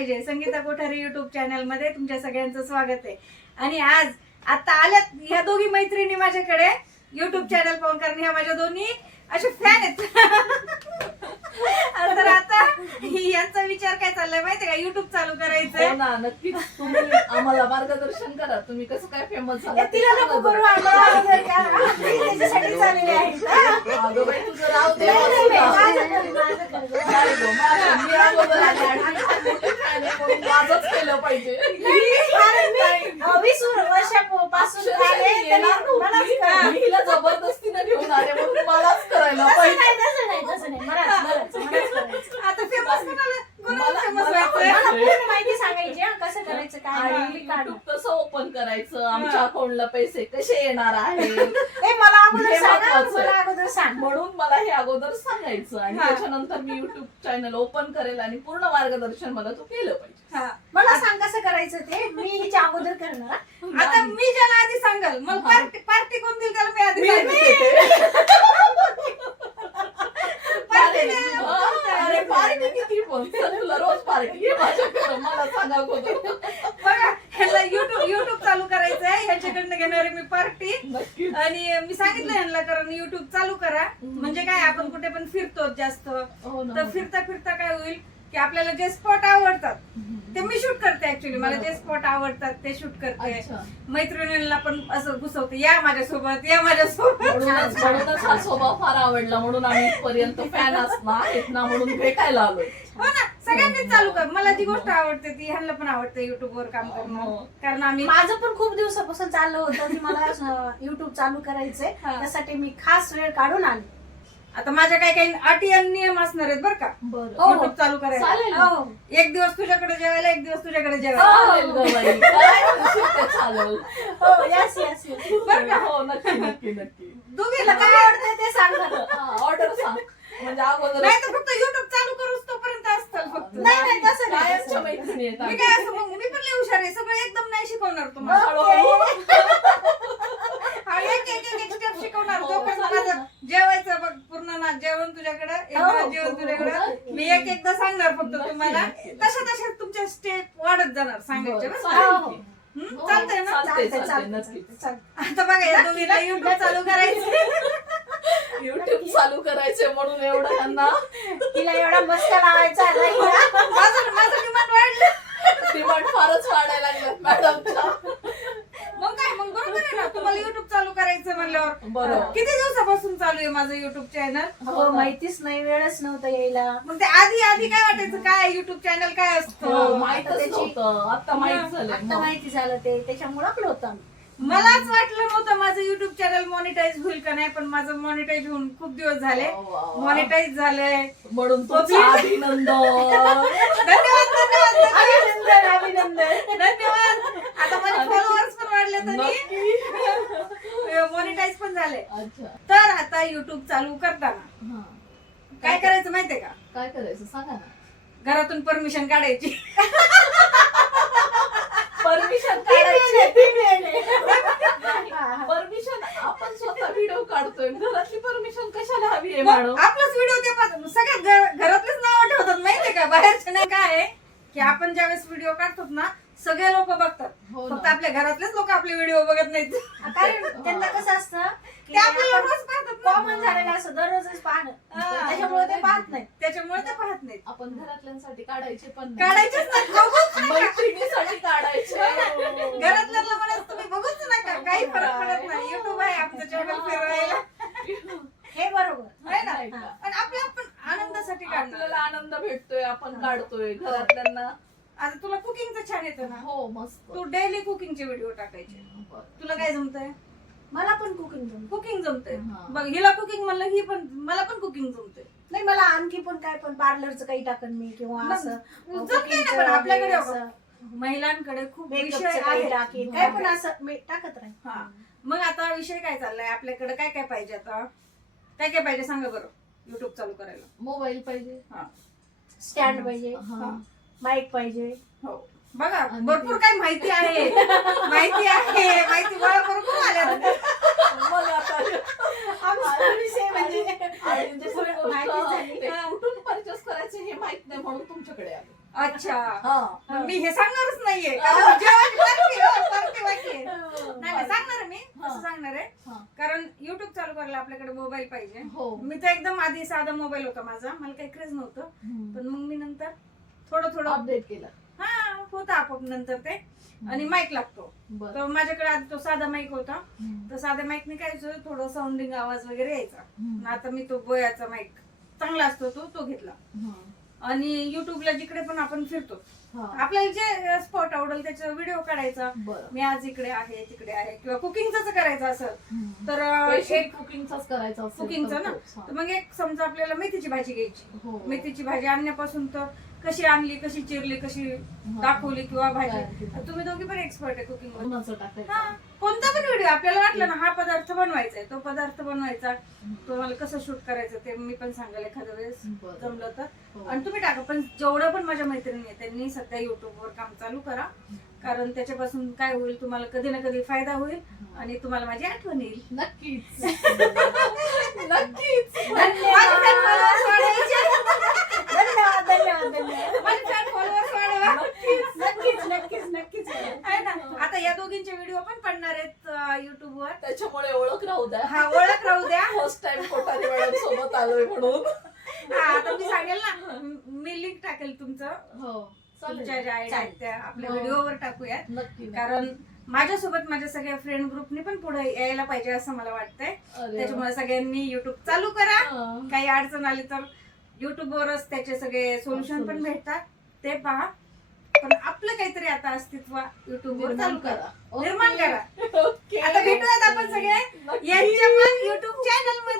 पाहिजे. संगीता कोठारी युट्यूब चॅनलमध्ये तुमच्या सगळ्यांचं स्वागत आहे. आणि आज आता आल्यात ह्या दोघी मैत्रिणी माझ्याकडे. युट्यूब चॅनल पाहून कारण ह्या माझ्या दोन्ही असे फॅन आहेत. तर आता यांचा विचार काय चाललाय माहितीये का? युट्यूब चालू हो करायचंय ना नक्कीच. तुम्ही आम्हाला मार्गदर्शन करा. तुम्ही कसं काय फेमस झाला तिला नको करू आम्हाला वगैरे का? मी त्याच्यासाठी चाललेली आहे हा? अगं बाई तुझं राव दे नाही, नाही, बाजूला. नाही, माझं कर, माझं कर. नाही गं, माझं- मी अगोदर आले आणि मी मोठे fan आहे म्हणून माझंच केलं पाहिजे. वीस वर्षापासून हिला जबरदस्तीने घेऊन आले म्हणून मलाच करायला माहिती सांगायची कसं करायचं काय कसं ओपन करायचं. आमच्या अकाउंटला पैसे कसे येणार आहे? ए, मला अगोदर सांग म्हणून मला हे अगोदर सांगायचं आणि. त्याच्यानंतर मी युट्यूब चॅनल ओपन करेल आणि पूर्ण मार्गदर्शन मला तू केलं पाहिजे. हा. मला सांग करायचं ते मी हिच्या अगोदर करणार हा. आता मी ज्याला आधी सांगाल मला पार्टी पार्टी कोण देईल त्याला मी आधी. पार्टी हा. अरे पार्टी किती पण. चल तुला रोज पार्टी. ये माझ्याकडे मला सांगा अगोदर. बघा ह्यांना युट्यूब युट्यूब चालू करायचंय ह्यांच्याकडनं घेणार आहे मी पार्टी. नक्कीच. आणि मी सांगितलं ह्यांना कारण युट्यूब चालू करा. म्हणजे काय आपण कुठे पण फिरतो जास्त. हो ना तर फिरता फिरता काय होईल की आपल्याला जे स्पॉट आवडतात ते मी शूट करते ऍक्च्युली मला जे स्पॉट आवडतात ते शूट करते. अच्छा. मैत्रिणींना पण असं घुसवते या माझ्यासोबत या माझ्यासोबत. म्हणूनच म्हणूनच हा स्वभाव फार आवडला. म्हणून आम्ही इथपर्यंत फॅन असणार आहेत ना म्हणून भेटायला आलोय. हो ना सगळ्यांनीच चालू कर. मला जी गोष्ट आवडते ती ह्यांना पण आवडते युट्यूब वर काम हो. करणं. कारण आम्ही माझं पण खूप दिवसापासून चाललं होतं की मला युट्यूब चालू करायचंय. हा. त्यासाठी मी खास वेळ काढून आले. आता माझ्या काही काही अटी आणि नियम असणार आहेत बरं का बरं हो. चालू करायला चालेल ना. हो. एक दिवस तुझ्याकडे जेवायला एक दिवस तुझ्याकडे जेवायला चालेल गं बाई काय म्हणशील ते चालेल हो यस यस बरं का? हो नक्की नक्की नक्की दोघीला तुला काय आवडतं ते सांग. ऑर्डर सांग म्हणजे अगोदर नाही तर फक्त युट्यूब चालू करूच तोपर्यंत असतात फक्त नाही, नाही, तसं नाही, कायमच्या. मैत्रिणी आहेत मी आम्ही. काय असं मग मी पण लय हुशार आहे सगळं एकदम नाही शिकवणार तुम्हाला हा, एक एक एक एक स्टेप शिकवणार हो, जोपर्यंत चालेल माझं ना. जेवायचं बघ पूर्ण ना जेवण तुझ्याकडे एक हो, वेळा जेवण हो, तुझ्याकडे एकदा सांगणार फक्त तुम्हाला. तशा तशा तुमच्या स्टेप वाढत जाणार सांगायचे बरं, का? हो. हं? हो, चालतंय ना चालतंय, चालतंय, चालतंय. आता बघा या दोघीला युट्यूब चालू करायचं युट्यूब चालू करायचे म्हणून एवढं यांना तिला एवढा मस्त लावायचा आहे ना हिला. माझं माझं डिमांड वाढलं डिमांड फारच वाढायला लागल्यात मॅडमच्या मग काय मग बरोबर आहे ना तुम्हाला युट्यूब चालू करायचं म्हणल्यावर बरोबर किती दिवसापासून चालू आहे माझं युट्यूब चॅनल हो माहितीच नाही वेळच नव्हता यायला. मग ते आधी आधी काय वाटायचं? काय युट्यूब चॅनल काय हो, असतं माहीतच त्याची- नव्हतं. आता माहीत झालं आता माहिती झालं ते. त्याच्यामुळे आपलं होतं आम्ही. मलाच वाटलं नव्हतं माझं युट्यूब चॅनल मॉनिटाईज होईल का नाही पण माझं मॉनिटाईज होऊन खूप दिवस झाले. वा, वा, वा. मॉनिटाईज झालंय. म्हणून तुमचं Public- अभिनंदन. धन्यवाद धन्यवाद अभिनंदन अभिनंदन. धन्यवाद. आता माझे फॉलोअर्स पण वाढले नक्की. मॉनिटाईज पण झाले अच्छा. तर आता युट्यूब चालू करताना. हा. काय करायचं माहितीये का? काय करायचं? सांगा ना. घरातून परमिशन काढायची. परमिशन काढायची. परमिशन आपण स्वतः व्हिडिओ काढतोय. घरातली परमिशन कशाला हवी आहे मग मॅडम? आपलाच व्हिडिओ ते पाहतात. सगळ्यात घरातलेच नाव ठेवतात माहितीये का? बाहेरचे नाही काय आहे? की आपण ज्यावेळेस व्हिडिओ काढतो ना सगळे लोक बघतात. हो फक्त. आपल्या घरातलेच लोक आपले व्हिडिओ बघत नाहीत. कारण कसं असतं की ते आपल्याला आपण रोज पाहतात ना. कॉमन झालेलं असं दररोजच पाहणं. हा. त्याच्यामुळे ते पाहत नाही त्याच्यामुळे ते पाहत नाहीत. आपण घरातल्यांसाठी काढायचे पण नाही. काढायचेच नाही. बघूच नका. मैत्रिणीसाठी काढायचे. घरातल्याला म्हणायचं तुम्ही बघूच नका काही फरक पडत नाही. युट्यूब आहे आमचं चॅनल फिरवायला हे बरोबर. आहे ना. नाही का? पण आपल्या आपण आनंदासाठी आपल्याला काढणार आनंद भेटतोय आपण काढतोय घरातल्यांना. आता तुला कुकिंगचं छान येतं ना? हो मस्त. तू डेली कुकिंगचे व्हिडिओ टाकायचे. तुला काय जमतंय? मला पण कुकिंग जमत कुकिंग जमतंय. हा. बघ हिला कुकिंग म्हणलं ही पण मला पण कुकिंग जमतंय. नाही मला आणखी पण काय पण पार्लरचं काही टाकन मी किंवा मग असं. ना पण आपल्याकडे. असं. महिलांकडे खूप makeup चं विषय काही आहेत. टाकीन काय पण असं मी टाकत राहीन. हा. मग आता विषय काय चाललाय? आपल्याकडे काय काय पाहिजे आता? काय काय पाहिजे सांगा बरं युट्यूब चालू करायला. मोबाईल पाहिजे. हा. स्टँड पाहिजे. हा. माईक पाहिजे. हो. बघा आणि भरपूर काही माहिती आहे. माहिती आहे. माहिती गोळा भरपूर आल्या. आमचा विषय म्हणजे माहिती झाली. कुठून परचेस करायचं हे माहीत नाही म्हणून तुमच्याकडे आलो. अच्छा. हा. मग मी हे सांगणारच नाहीये. कारण जेवण बाकी आहे, बाकी बाकी आहे. नाही नाही, सांगणार आहे मी. हा. सांगणार आहे? हा. कारण युट्यूब चालू करायला आपल्याकडे मोबाईल पाहिजे. हो. मी तर एकदम आधी साधा मोबाईल होता माझा. मला काही क्रेज नव्हतं. पण मग मी नंतर थोडं थोडं अपडेट केलं. होतं आपोआप नंतर ते आणि माईक लागतो तर माझ्याकडे आधी तो साधा माईक होता. तर साध्या माईकने काय थोडं साऊंडिंग आवाज वगैरे यायचा आता मी तो बोयाचा माईक चांगला असतो तो तो घेतला. आणि युट्यूबला जिकडे पण आपण फिरतो. आपल्याला जे स्पॉट आवडेल त्याचा व्हिडिओ काढायचा मी आज इकडे आहे तिकडे आहे किंवा कुकिंगच करायचं असं. तर कुकिंगचाच करायचा कुकिंगचं ना. तर मग एक समजा आपल्याला मेथीची भाजी घ्यायची हो. मेथीची भाजी आणण्यापासून तर कशी आणली कशी चिरली कशी दाखवली किंवा भाजी. तुम्ही दोघी पण एक्सपर्ट आहे कुकिंगमध्ये. कोणता पण व्हिडिओ आपल्याला वाटलं ना हा पदार्थ बनवायचा आहे तो पदार्थ बनवायचा. तो मला कसं शूट करायचं ते मी पण सांगाल एखाद्या वेळेस. जमलं तर. हो. आणि तुम्ही टाका पण जेवढं पण माझ्या मैत्रिणी आहे त्यांनी सध्या युट्यूबवर काम चालू करा. कारण त्याच्यापासून काय होईल तुम्हाला कधी ना कधी फायदा होईल आणि तुम्हाला माझी आठवण येईल. नक्कीच. नक्कीच. धन्यवाद धन्यवाद. धन्यवाद वाढवा. नक्कीच नक्कीच नक्कीच आहे ना आता या दोघींचे व्हिडिओ पण पडणार आहेत युट्यूबवर त्याच्यामुळे ओळख राहू द्या. हा ओळख राहू द्या. फर्स्ट टाइम कोठारी मॅडम सोबत आलोय म्हणून. हा आता मी सांगेल ना म- लिंक टाकेल तुमचं. हो तुमच्या ज्या आयडिया आहेत त्या आपल्या हो. व्हिडिओवर टाकूयात. नक्की कारण माझ्यासोबत माझ्या सगळ्या फ्रेंड ग्रुपने पण पुढे यायला पाहिजे असं मला वाटतंय. त्याच्यामुळे सगळ्यांनी युट्यूब चालू करा. हा. काही अडचण आली तर युट्यूबवरच त्याचे सगळे सोल्युशन पण. भेटतात. ते पहा. पण आपलं काहीतरी आता अस्तित्व युट्यूबवर चालू करा. निर्माण करा. आता भेटूयात आपण सगळे. यांच्या युट्यूब चॅनलमध्ये.